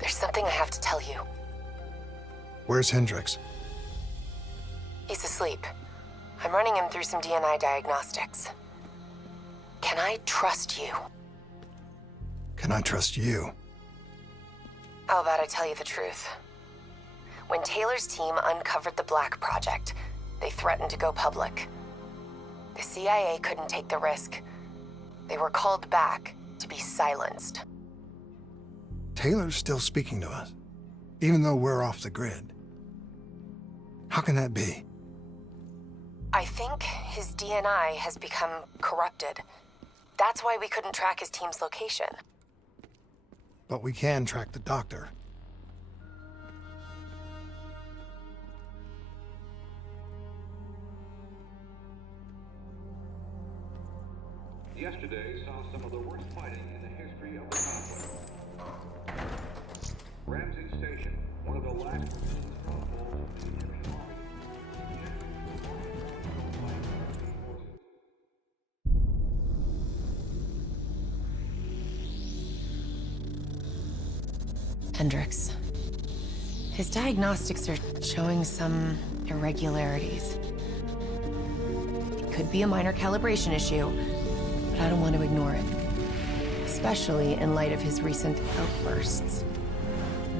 There's something I have to tell you. Where's Hendricks? He's asleep. I'm running him through some DNI diagnostics. Can I trust you? Can I trust you? How about I tell you the truth? When Taylor's team uncovered the Black Project, they threatened to go public. The CIA couldn't take the risk. They were called back to be silenced. Taylor's still speaking to us, even though we're off the grid. How can that be? I think his DNI has become corrupted. That's why we couldn't track his team's location. But we can track the doctor. Yesterday saw some of the worst fighting in the history of the conflict. Ramsey Station, one of the last strongholds in the Egyptian army. Hendricks. His diagnostics are showing some irregularities. It could be a minor calibration issue, but I don't want to ignore it. Especially in light of his recent outbursts.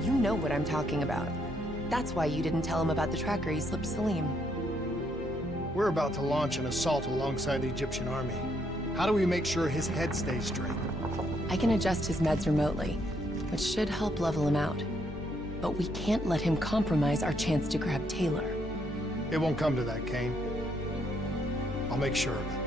You know what I'm talking about. That's why you didn't tell him about the tracker he slipped Salim. We're about to launch an assault alongside the Egyptian army. How do we make sure his head stays straight? I can adjust his meds remotely, which should help level him out. But we can't let him compromise our chance to grab Taylor. It won't come to that, Kane. I'll make sure of it.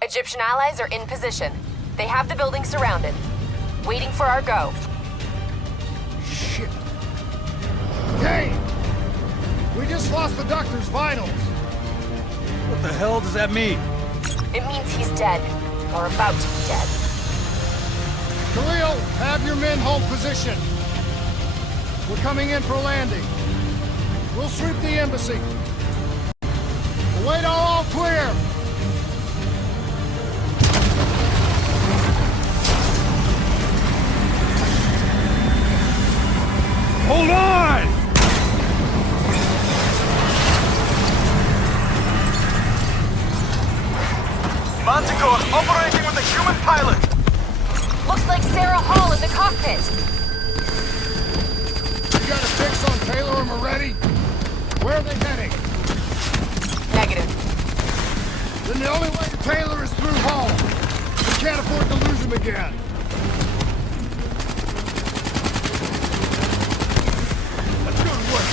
Egyptian allies are in position. They have the building surrounded, waiting for our go. Shit. Kane! We just lost the doctor's vitals. What the hell does that mean? It means he's dead, or about to be dead. Khalil, have your men hold position. We're coming in for landing. We'll sweep the embassy. We'll wait all clear. Hold on! Manticore operating with a human pilot! Looks like Sarah Hall in the cockpit. You got a fix on Taylor and Moretti? Where are they heading? Negative. Then the only way to Taylor is through Hall. We can't afford to lose him again. Let's go to work.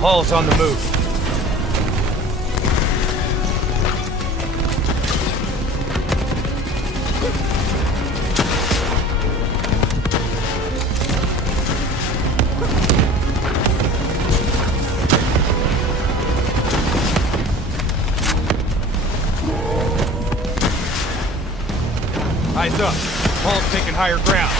Hall's on the move. Eyes up. Hall's taking higher ground.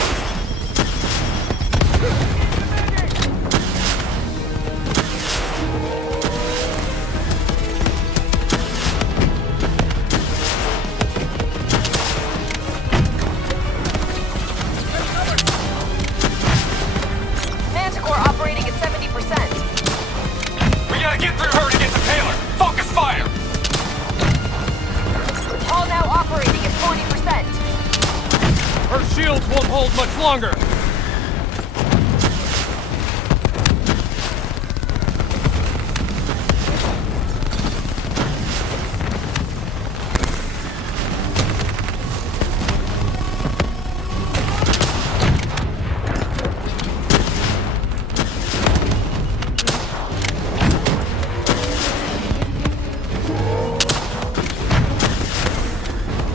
Manticore operating at 70%. We gotta get through her to get to Taylor. Focus fire! Hall now operating at 40%. Her shields won't hold much longer.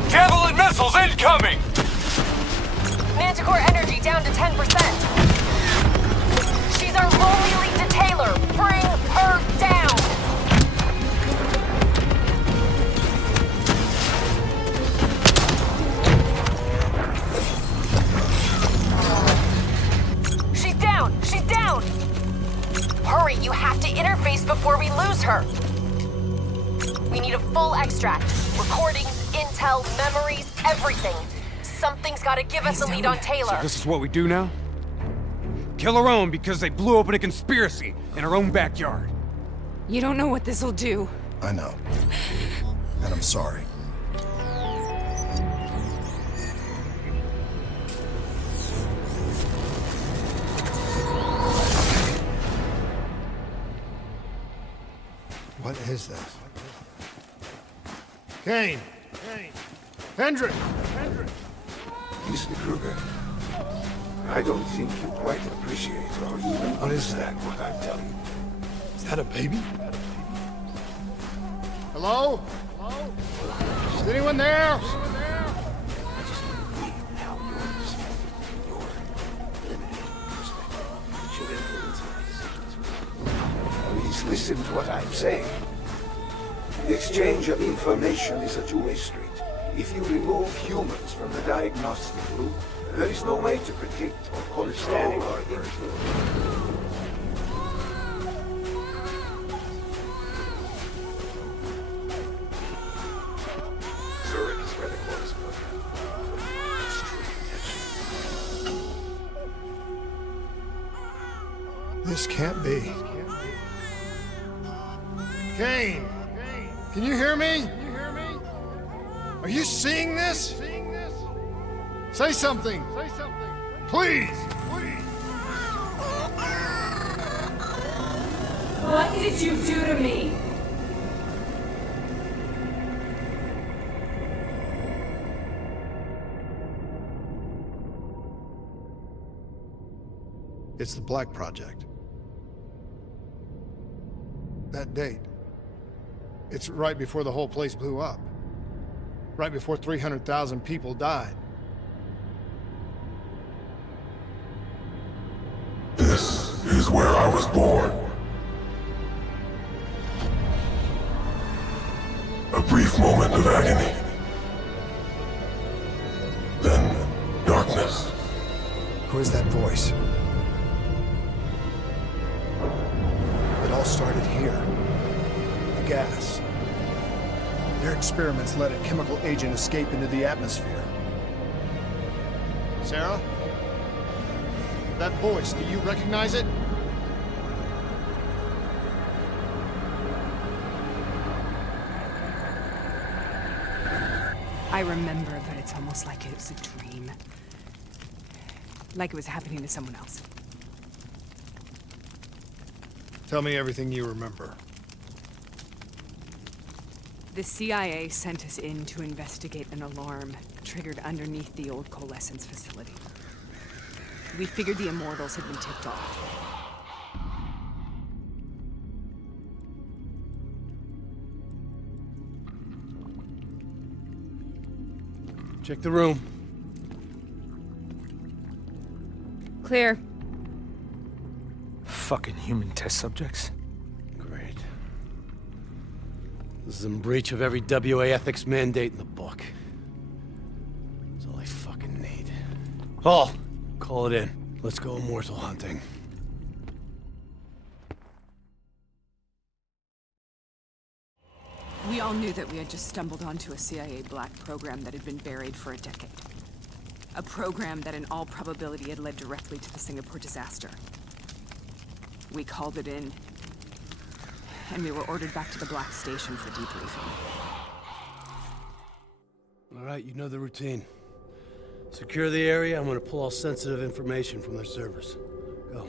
Javelin missiles incoming! Manticore energy down to 10%. Hurry, you have to interface before we lose her. We need a full extract. Recordings, intel, memories, everything. Something's gotta give us a lead on Taylor. So this is what we do now? Kill our own because they blew open a conspiracy in our own backyard. You don't know what this'll do. I know. And I'm sorry. What is this? Kane! Hendrik! Mr. Kruger, I don't think you quite appreciate or even understand what I'm telling you. Is that a baby? Hello? Is anyone there? Please listen to what I'm saying. The exchange of information is a two-way street. If you remove humans from the diagnostic loop, there is no way to predict or control our influence. Zurich is where the core is put. This can't be. Kane! Can you hear me? Are you seeing this? Say something! Please! What did you do to me? It's the Black Project. That date. It's right before the whole place blew up. Right before 300,000 people died. This is where I was born. A brief moment of agony. Then darkness. Who is that voice? It all started here. The gas. Their experiments let a chemical agent escape into the atmosphere. Sarah? That voice, do you recognize it? I remember, but it's almost like it was a dream. Like it was happening to someone else. Tell me everything you remember. The CIA sent us in to investigate an alarm triggered underneath the old coalescence facility. We figured the Immortals had been tipped off. Check the room. Clear. Fucking human test subjects. Great. This is in breach of every WA ethics mandate in the book. That's all I fucking need. Paul, call it in. Let's go immortal hunting. We all knew that we had just stumbled onto a CIA black program that had been buried for a decade. A program that in all probability had led directly to the Singapore disaster. We called it in, and we were ordered back to the Black Station for debriefing. All right, you know the routine. Secure the area. I'm gonna pull all sensitive information from their servers. Go.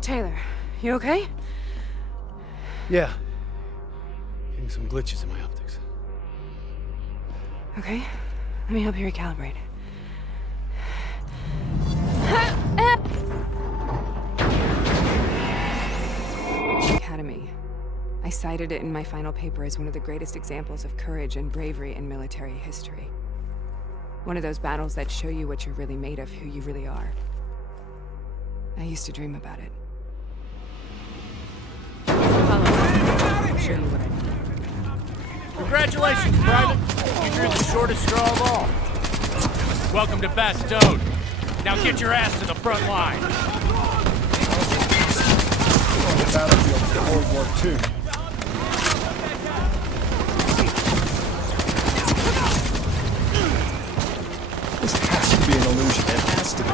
Taylor, you okay? Yeah. Getting some glitches in my optics. Okay, let me help you recalibrate. Academy. I cited it in my final paper as one of the greatest examples of courage and bravery in military history. One of those battles that show you what you're really made of, who you really are. I used to dream about it. show you what I mean. Congratulations, Private. You drew the shortest straw of all. Welcome to Bastogne. Now get your ass to the front line. On the battlefield of World War II. This has to be an illusion. It has to be.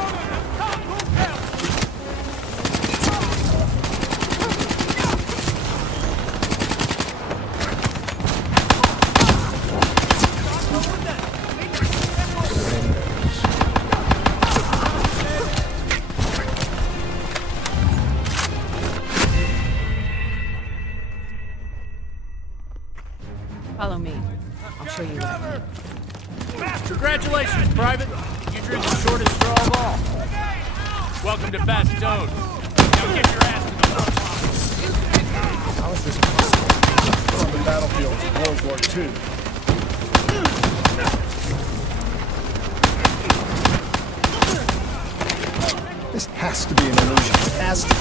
Follow me. I'll show you what I mean. Congratulations, Private. You drew the shortest straw of all. Welcome to Bastogne. Now get your ass to the front line. How is this possible? We're on the battlefield of World War II. This has to be an illusion. It has to be.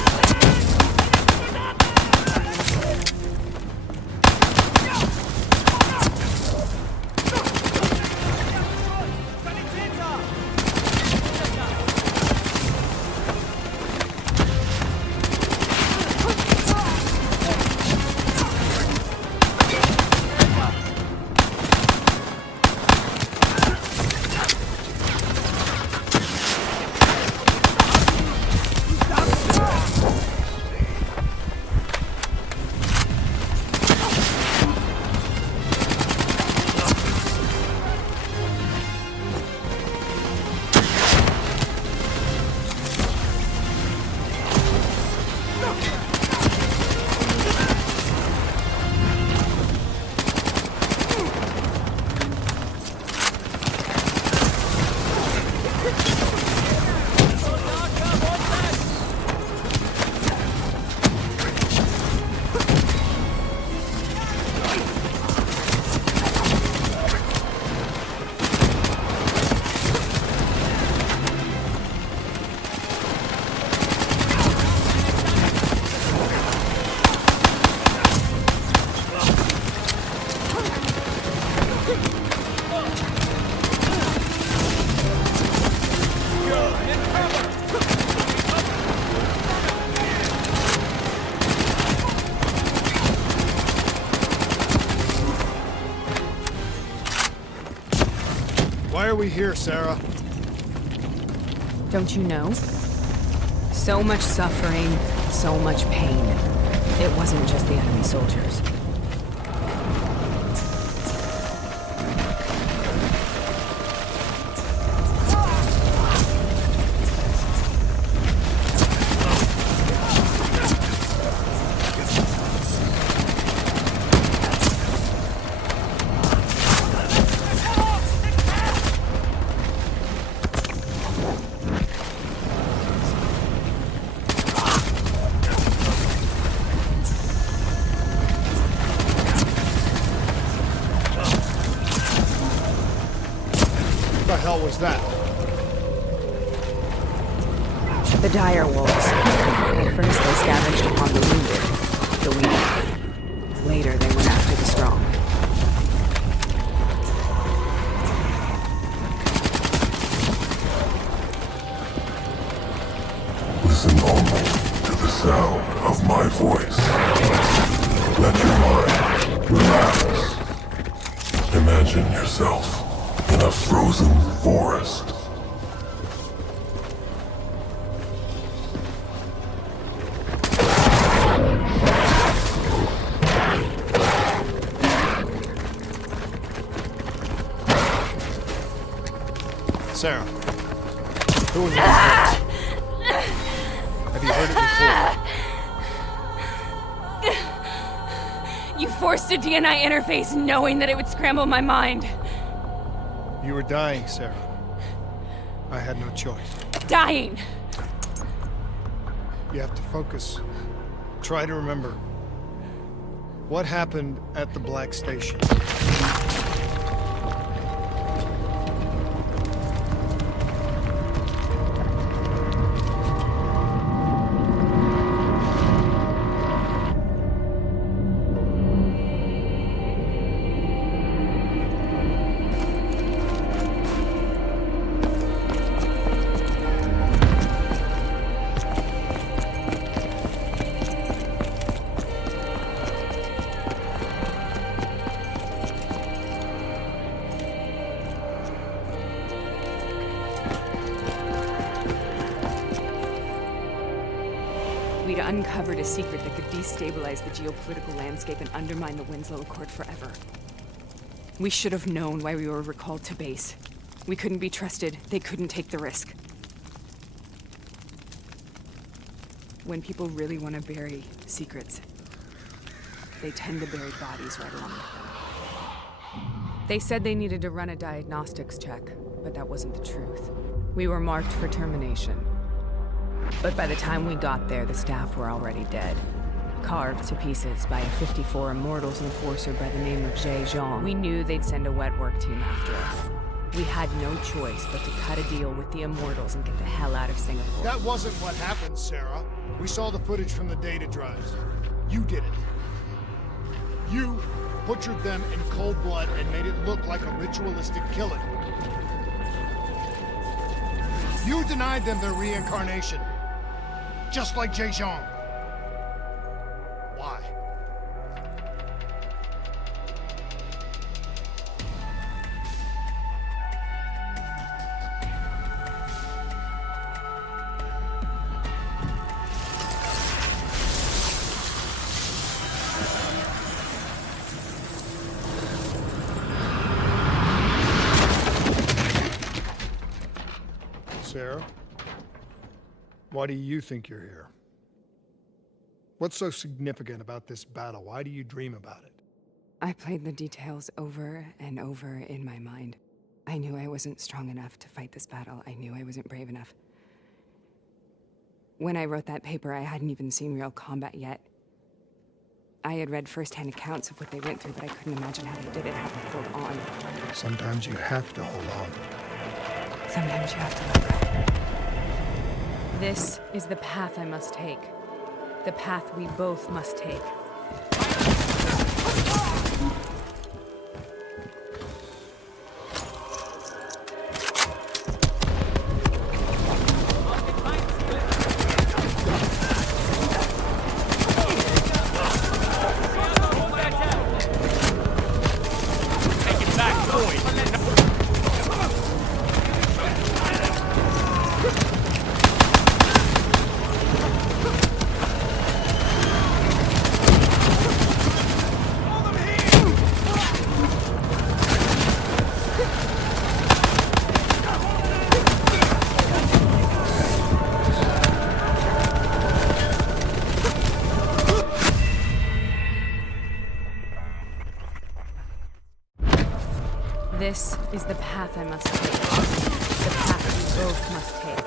Why are we here, Sarah? Don't you know? So much suffering, so much pain. It wasn't just the enemy soldiers. What the hell was that? The dire wolves. At first they scavenged upon the wounded, the weak. Later they went after the strong. Listen only to the sound of my voice. Let your mind relax. Imagine yourself in a frozen forest. Sarah, who was that? Have you heard it before? You forced a DNI interface knowing that it would scramble my mind. You were dying, Sarah. I had no choice. Dying. You have to focus. Try to remember. What happened at the Black Station? We'd uncovered a secret that could destabilize the geopolitical landscape and undermine the Winslow Accord forever. We should have known why we were recalled to base. We couldn't be trusted. They couldn't take the risk. When people really want to bury secrets, they tend to bury bodies right along with them. They said they needed to run a diagnostics check, but that wasn't the truth. We were marked for termination. But by the time we got there, the staff were already dead. Carved to pieces by a 54 Immortals enforcer by the name of Jay Zhang. We knew they'd send a wet work team after us. We had no choice but to cut a deal with the Immortals and get the hell out of Singapore. That wasn't what happened, Sarah. We saw the footage from the data drives. You did it. You butchered them in cold blood and made it look like a ritualistic killing. You denied them their reincarnation. Just like Jay Zhang. Why? Sarah? Why do you think you're here? What's so significant about this battle? Why do you dream about it? I played the details over and over in my mind. I knew I wasn't strong enough to fight this battle. I knew I wasn't brave enough. When I wrote that paper, I hadn't even seen real combat yet. I had read first-hand accounts of what they went through, but I couldn't imagine how they did it, how they pulled on. Sometimes you have to hold on. Sometimes you have to let go. This is the path I must take. The path we both must take. This is the path I must take. The path we both must take.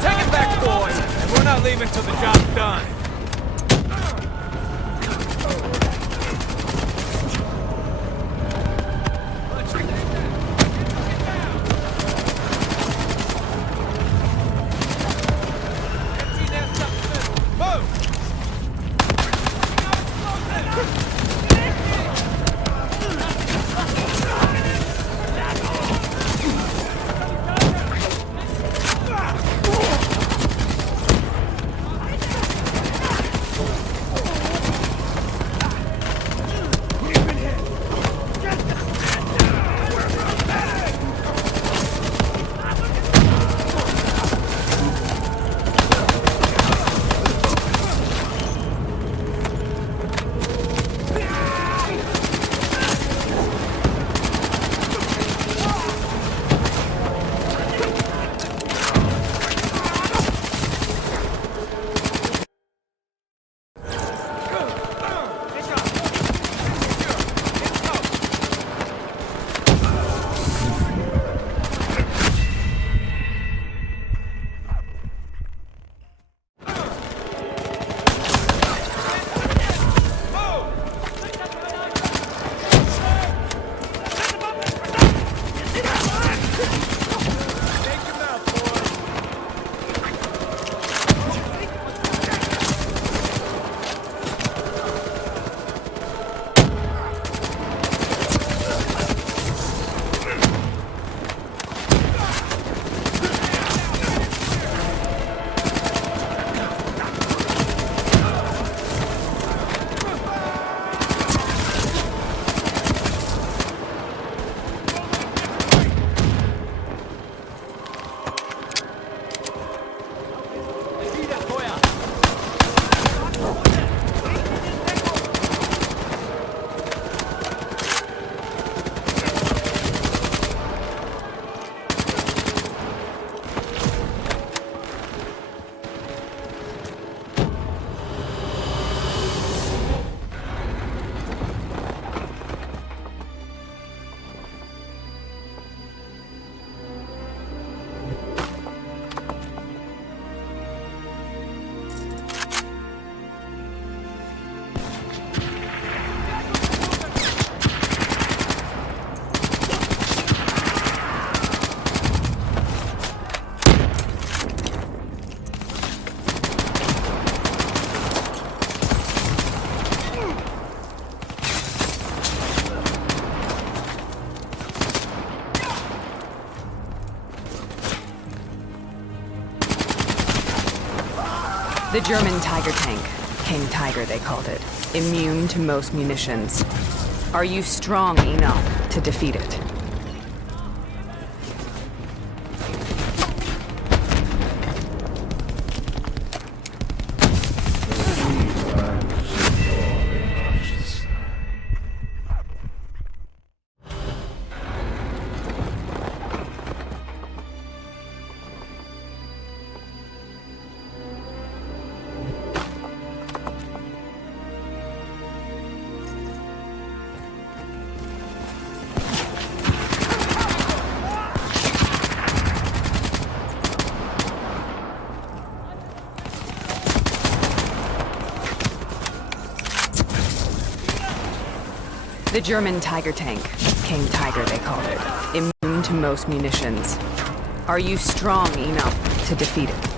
Take it back, boys! And we're not leaving till the job's done. The German Tiger tank. King Tiger, they called it. Immune to most munitions. Are you strong enough to defeat it? The German Tiger tank. King Tiger, they called it. Immune to most munitions. Are you strong enough to defeat it?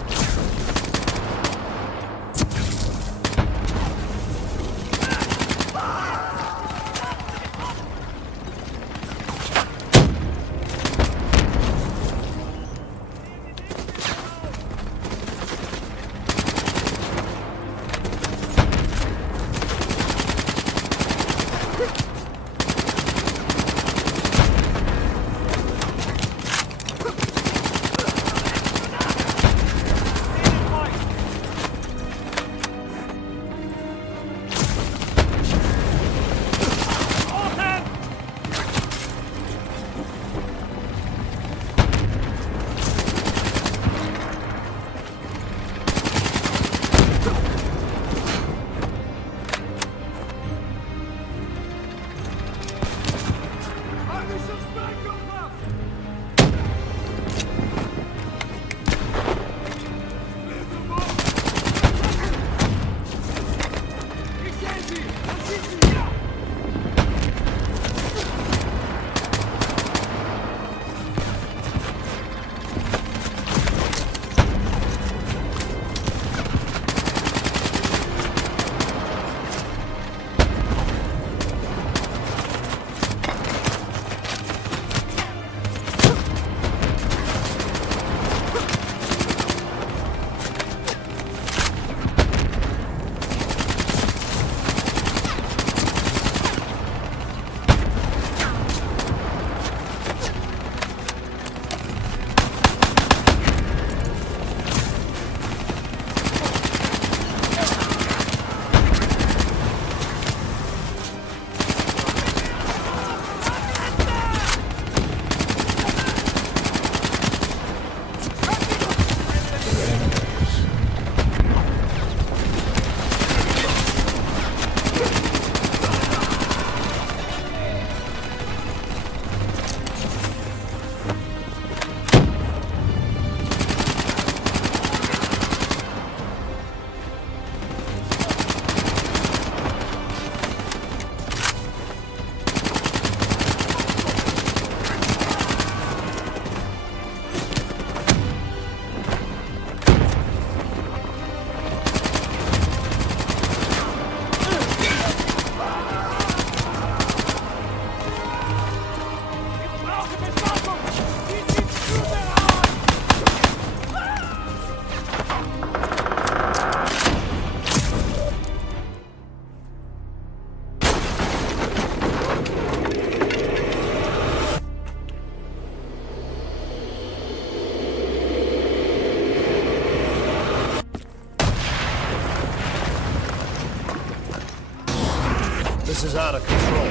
This is out of control.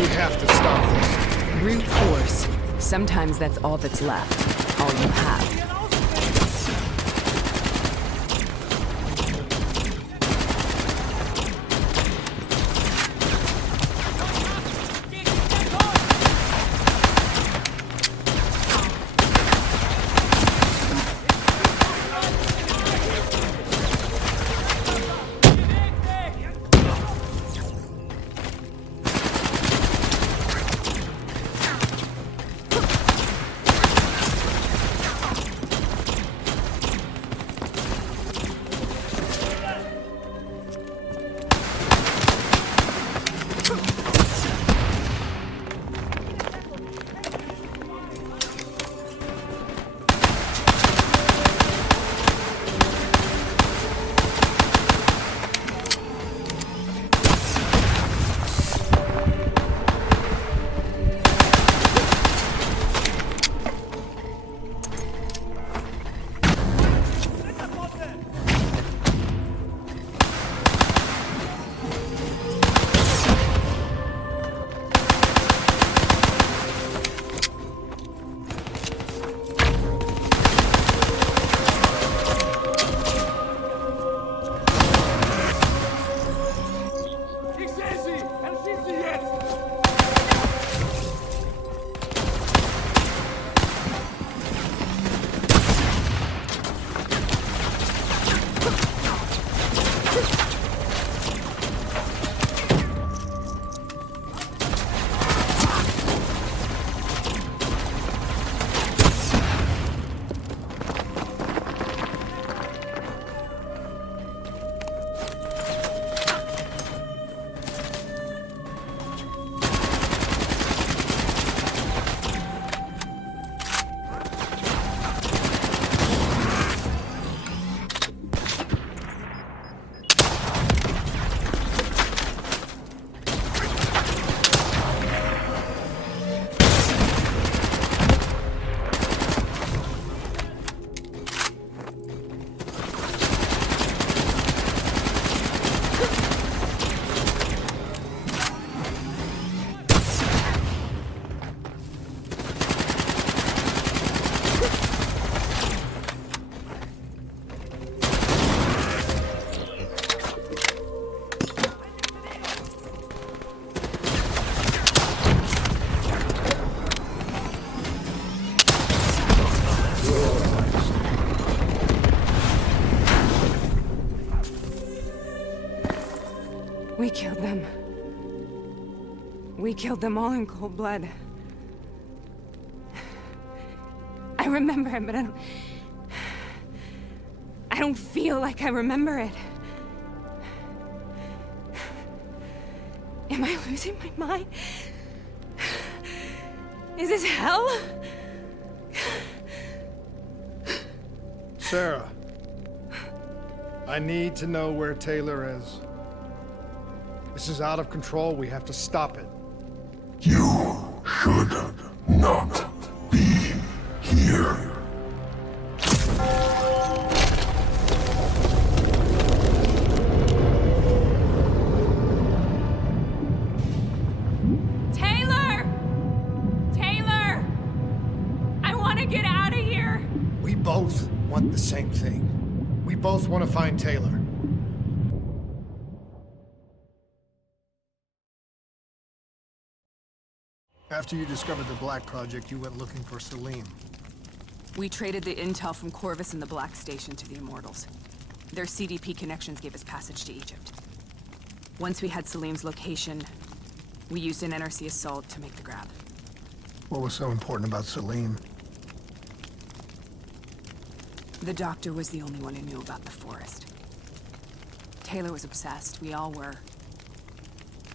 We have to stop this. Brute force. Sometimes that's all that's left. All you have. We killed them. We killed them all in cold blood. I remember it, but I don't feel like I remember it. Am I losing my mind? Is this hell? Sarah, I need to know where Taylor is. This is out of control. We have to stop it. You should not be here. Taylor! Taylor! I want to get out of here! We both want the same thing. We both want to find Taylor. After you discovered the Black Project, you went looking for Salim. We traded the intel from Corvus and the Black Station to the Immortals. Their CDP connections gave us passage to Egypt. Once we had Salim's location, we used an NRC assault to make the grab. What was so important about Salim? The doctor was the only one who knew about the forest. Taylor was obsessed. We all were.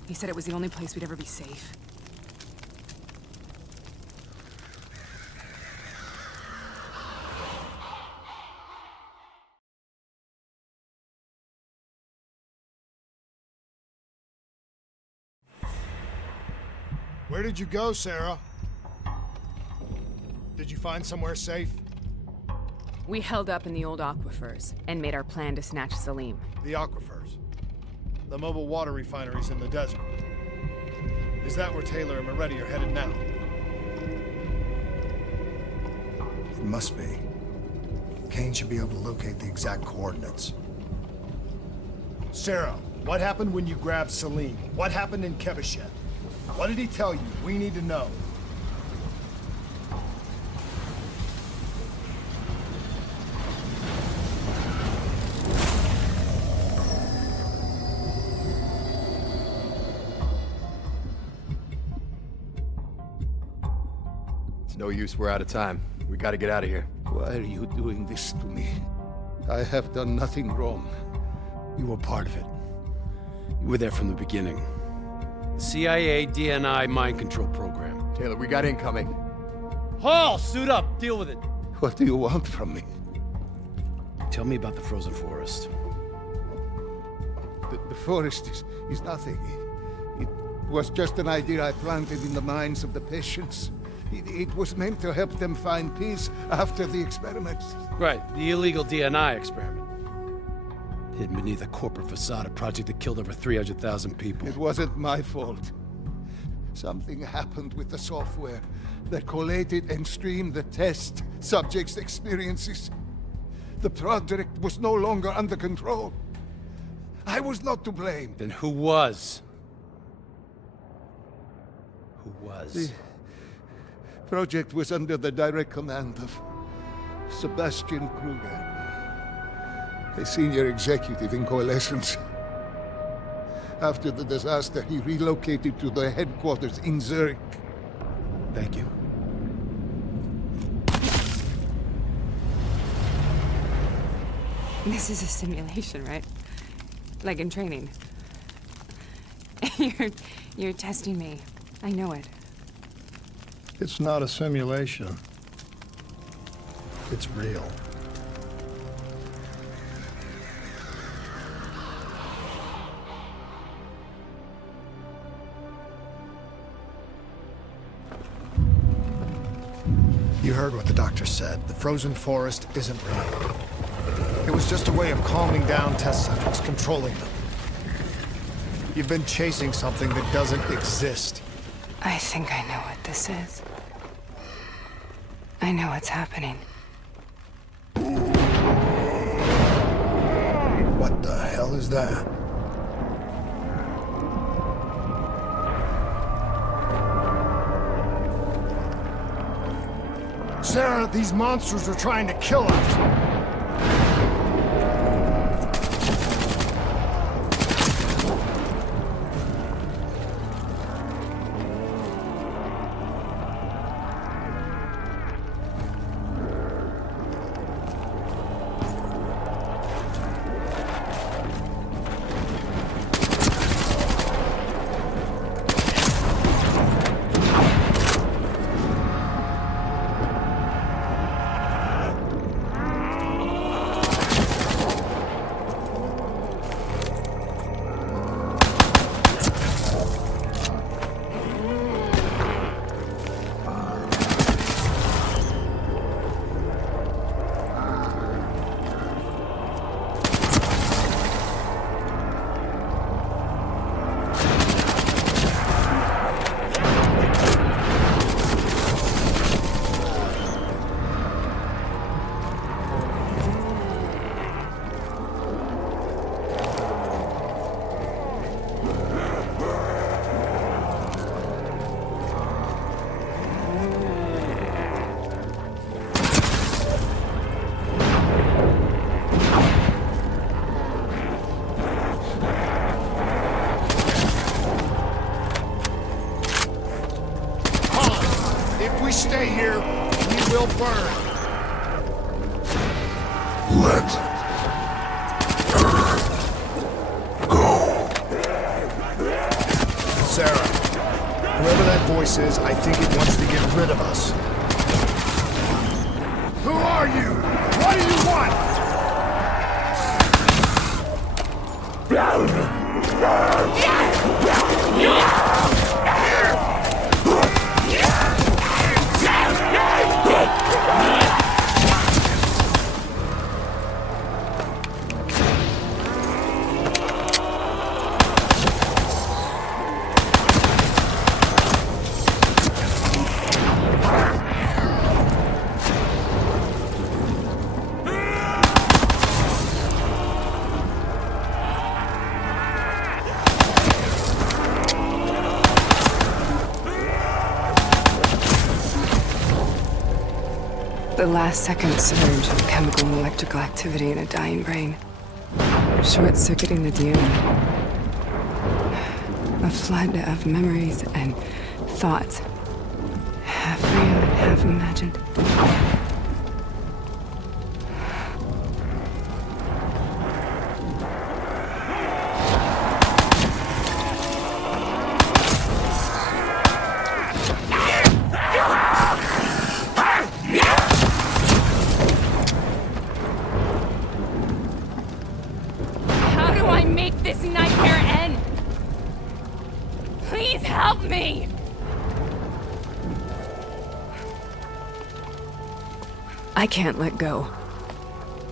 He said it was the only place we'd ever be safe. Where did you go, Sarah? Did you find somewhere safe? We held up in the old aquifers and made our plan to snatch Salim. The aquifers. The mobile water refineries in the desert. Is that where Taylor and Moretti are headed now? It must be. Kane should be able to locate the exact coordinates. Sarah, what happened when you grabbed Salim? What happened in Kebashet? What did he tell you? We need to know. It's no use, we're out of time. We gotta get out of here. Why are you doing this to me? I have done nothing wrong. You were part of it. You were there from the beginning. CIA, DNI, mind control program. Taylor, we got incoming. Hall, suit up. Deal with it. What do you want from me? Tell me about the frozen forest. The forest is nothing. It was just an idea I planted in the minds of the patients. It was meant to help them find peace after the experiments. Right, the illegal DNI experiment. Hidden beneath a corporate facade, a project that killed over 300,000 people. It wasn't my fault. Something happened with the software that collated and streamed the test subjects' experiences. The project was no longer under control. I was not to blame. Then who was? Who was? The project was under the direct command of Sebastian Kruger, a senior executive in Coalescence. After the disaster, he relocated to the headquarters in Zurich. Thank you. This is a simulation, right? Like in training. You're testing me. I know it. It's not a simulation. It's real. You heard what the doctor said. The frozen forest isn't real. It was just a way of calming down test subjects, controlling them. You've been chasing something that doesn't exist. I think I know what this is. I know what's happening. What the hell is that? Sarah, these monsters are trying to kill us. Let her go. Sarah, whoever that voice is, I think it wants to get rid of us. Who are you? What do you want? The last second surge of chemical and electrical activity in a dying brain. Short-circuiting the DNA. A flood of memories and thoughts. Half real and half imagined. How do I make this nightmare end? Please help me! I can't let go.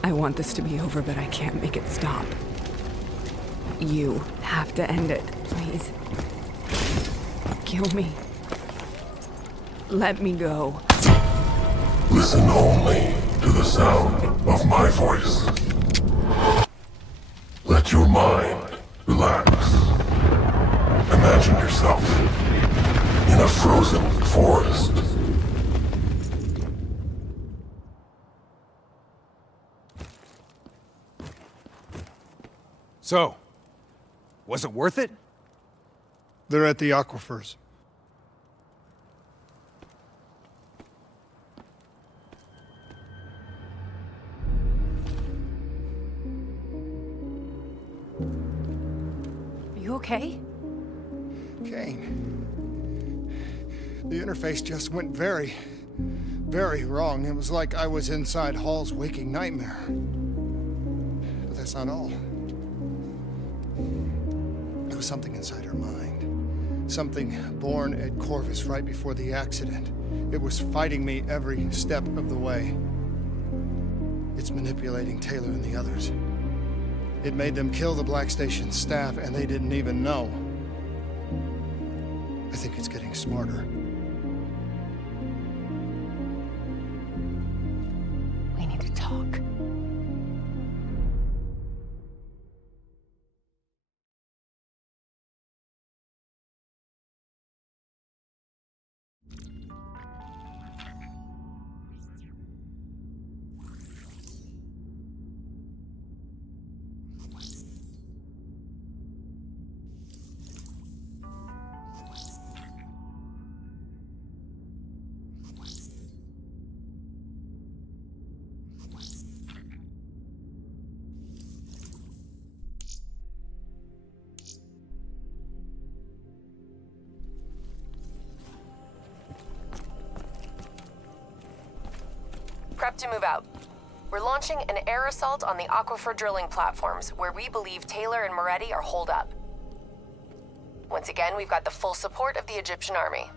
I want this to be over, but I can't make it stop. You have to end it, please. Kill me. Let me go. Listen only to the sound of my voice. Let your mind relax. Imagine yourself in a frozen forest. So, was it worth it? They're at the aquifers. Are you okay? Kane. The interface just went very, very wrong. It was like I was inside Hall's waking nightmare. But that's not all. There was something inside her mind. Something born at Corvus right before the accident. It was fighting me every step of the way. It's manipulating Taylor and the others. It made them kill the Black Station staff, and they didn't even know. I think it's getting smarter. We need to talk. Prep to move out. We're launching an air assault on the aquifer drilling platforms, where we believe Taylor and Moretti are holed up. Once again, we've got the full support of the Egyptian army.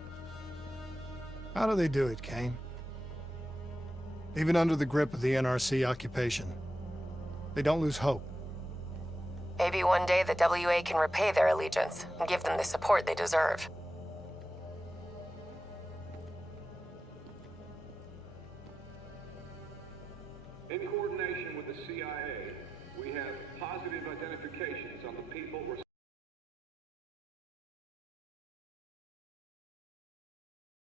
How do they do it, Kane? Even under the grip of the NRC occupation, they don't lose hope. Maybe one day the WA can repay their allegiance and give them the support they deserve. In coordination with the CIA, we have positive identifications on the people